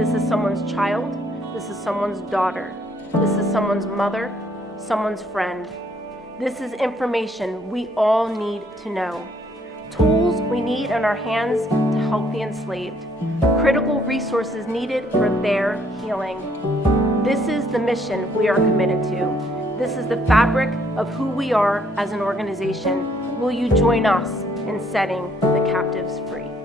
This is someone's child. This is someone's daughter. This is someone's mother, someone's friend. This is information we all need to know. Tools we need in our hands to help the enslaved. Critical resources needed for their healing. This is the mission we are committed to. This is the fabric of who we are as an organization. Will you join us in setting the captives free?